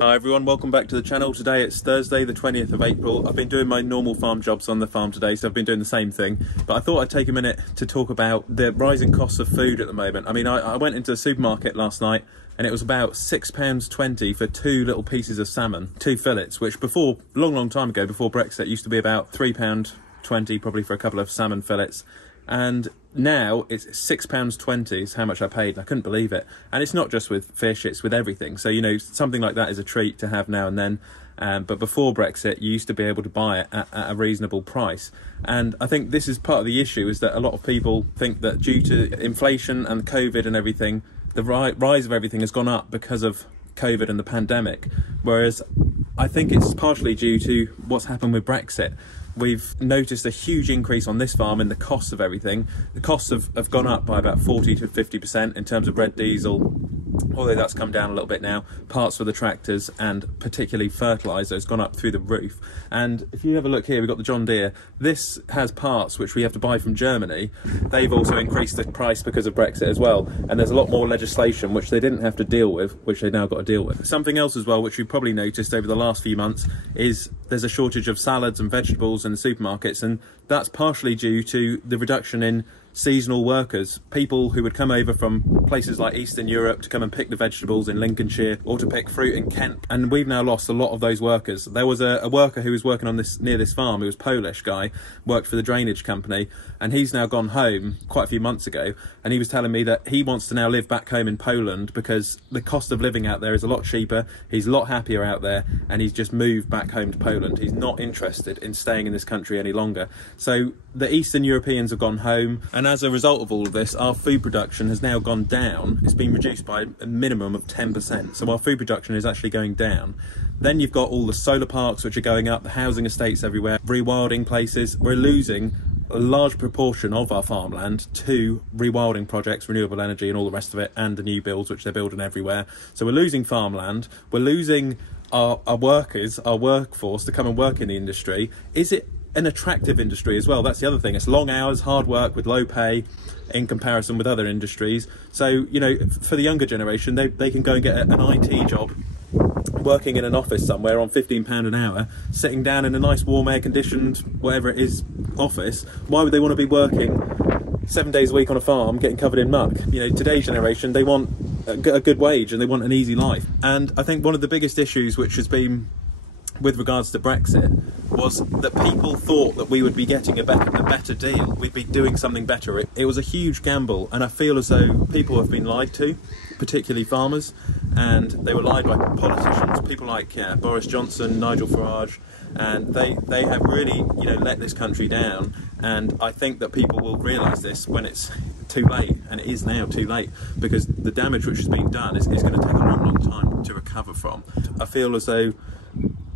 Hi everyone, welcome back to the channel. Today it's Thursday the 20th of April. I've been doing my normal farm jobs on the farm today, so I've been doing the same thing. But I thought I'd take a minute to talk about the rising costs of food at the moment. I mean, I went into the supermarket last night and it was about £6.20 for two little pieces of salmon, two fillets, which before, long time ago, before Brexit, used to be about £3.20 probably for a couple of salmon fillets. And now it's £6.20 is how much I paid. I couldn't believe it. And it's not just with fish, it's with everything. So, you know, something like that is a treat to have now and then. But before Brexit, you used to be able to buy it at a reasonable price. And I think this is part of the issue, is that a lot of people think that due to inflation and COVID and everything, the rise of everything has gone up because of COVID and the pandemic. Whereas I think it's partially due to what's happened with Brexit. We've noticed a huge increase on this farm in the cost of everything. The costs have gone up by about 40 to 50% in terms of red diesel, although that's come down a little bit now. Parts for the tractors and particularly fertiliser has gone up through the roof. And if you have a look here, we've got the John Deere. This has parts which we have to buy from Germany. They've also increased the price because of Brexit as well. And there's a lot more legislation which they didn't have to deal with, which they've now got to deal with. Something else as well, which you've probably noticed over the last few months, is there's a shortage of salads and vegetables in the supermarkets, and that's partially due to the reduction in seasonal workers, people who would come over from places like Eastern Europe to come and pick the vegetables in Lincolnshire or to pick fruit in Kent. And we've now lost a lot of those workers. There was a worker who was working on this near this farm, who was a Polish guy, worked for the drainage company, and he's now gone home quite a few months ago, and he was telling me that he wants to now live back home in Poland because the cost of living out there is a lot cheaper. He's a lot happier out there, and he's just moved back home to Poland. He's not interested in staying in this country any longer. So the Eastern Europeans have gone home, and as a result of all of this, our food production has now gone down. It's been reduced by a minimum of 10%. So our food production is actually going down. Then you've got all the solar parks which are going up, the housing estates everywhere, rewilding places. We're losing a large proportion of our farmland to rewilding projects, renewable energy and all the rest of it, and the new builds which they're building everywhere. So we're losing farmland, we're losing our workers, our workforce to come and work in the industry. Is it an attractive industry as well? That's the other thing. It's long hours, hard work with low pay in comparison with other industries. So, you know, for the younger generation, they can go and get an IT job working in an office somewhere on £15 an hour, sitting down in a nice warm air conditioned whatever it is office. Why would they want to be working 7 days a week on a farm getting covered in muck? You know, today's generation, they want a good wage and they want an easy life. And I think one of the biggest issues which has been with regards to Brexit was that people thought that we would be getting a better deal. We'd be doing something better. It was a huge gamble, and I feel as though people have been lied to, particularly farmers, and they were lied by politicians, people like Boris Johnson, Nigel Farage, and they have really, you know, let this country down. And I think that people will realise this when it's too late, and it is now too late, because the damage which has been done is going to take a long time to recover from. I feel as though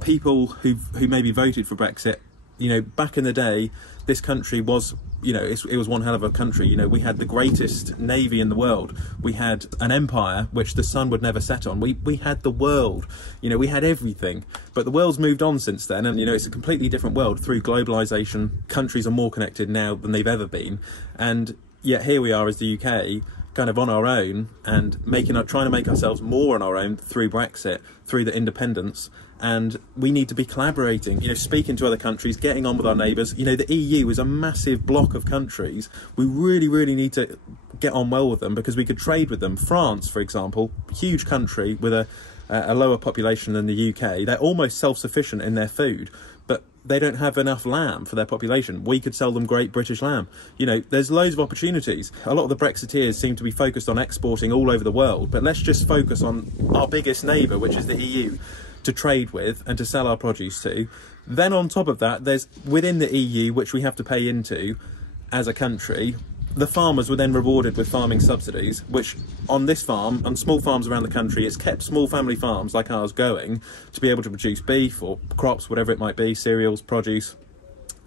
people who maybe voted for Brexit, you know, back in the day, this country was, you know, it was one hell of a country. You know, we had the greatest navy in the world. We had an empire which the sun would never set on. We had the world. You know, we had everything. But the world's moved on since then, and, you know, it's a completely different world through globalisation. Countries are more connected now than they've ever been. And yet here we are as the UK, kind of on our own, and trying to make ourselves more on our own through Brexit, through the independence. And we need to be collaborating, you know, speaking to other countries, getting on with our neighbours. You know, the EU is a massive block of countries. We really need to get on well with them, because we could trade with them. France, for example, huge country with a lower population than the UK. They're almost self-sufficient in their food, but they don't have enough lamb for their population. We could sell them great British lamb. You know, there's loads of opportunities. A lot of the Brexiteers seem to be focused on exporting all over the world, but let's just focus on our biggest neighbour, which is the EU, to trade with and to sell our produce to. Then on top of that, there's within the EU, which we have to pay into as a country, the farmers were then rewarded with farming subsidies, which on this farm, on small farms around the country, it's kept small family farms like ours going to be able to produce beef or crops, whatever it might be, cereals, produce.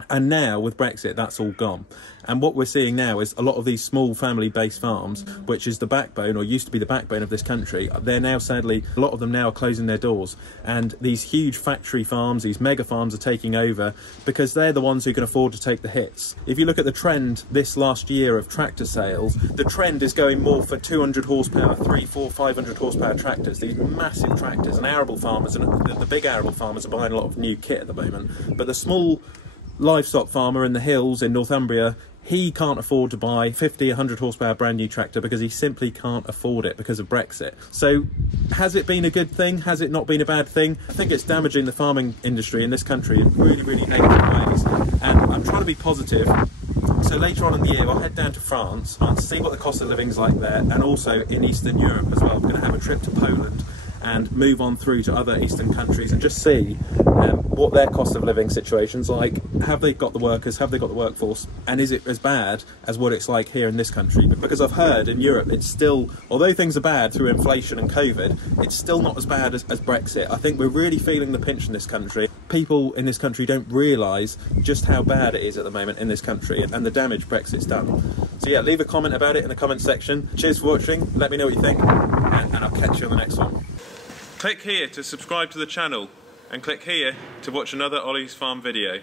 And now with Brexit, that's all gone. And what we're seeing now is a lot of these small family-based farms, which is the backbone, or used to be the backbone of this country, they're now sadly, a lot of them now are closing their doors. And these huge factory farms, these mega farms are taking over because they're the ones who can afford to take the hits. If you look at the trend this last year of tractor sales, the trend is going more for 200 horsepower, 300, 400, 500 horsepower tractors, these massive tractors. And arable farmers, and the big arable farmers are buying a lot of new kit at the moment. But the small livestock farmer in the hills in Northumbria, he can't afford to buy 50, 100 horsepower brand new tractor because he simply can't afford it because of Brexit. So has it been a good thing? Has it not been a bad thing? I think it's damaging the farming industry in this country in really, really negative ways. And I'm trying to be positive. So later on in the year, I'll head down to France, see what the cost of living's like there, and also in Eastern Europe as well. I'm going to have a trip to Poland and move on through to other Eastern countries and just see what their cost of living situation's like. Have they got the workers? Have they got the workforce? And is it as bad as what it's like here in this country? Because I've heard in Europe, it's still, although things are bad through inflation and COVID, it's still not as bad as Brexit. I think we're really feeling the pinch in this country. People in this country don't realise just how bad it is at the moment in this country and the damage Brexit's done. So yeah, leave a comment about it in the comment section. Cheers for watching. Let me know what you think, and I'll catch you on the next one. Click here to subscribe to the channel, and click here to watch another Olly's Farm video.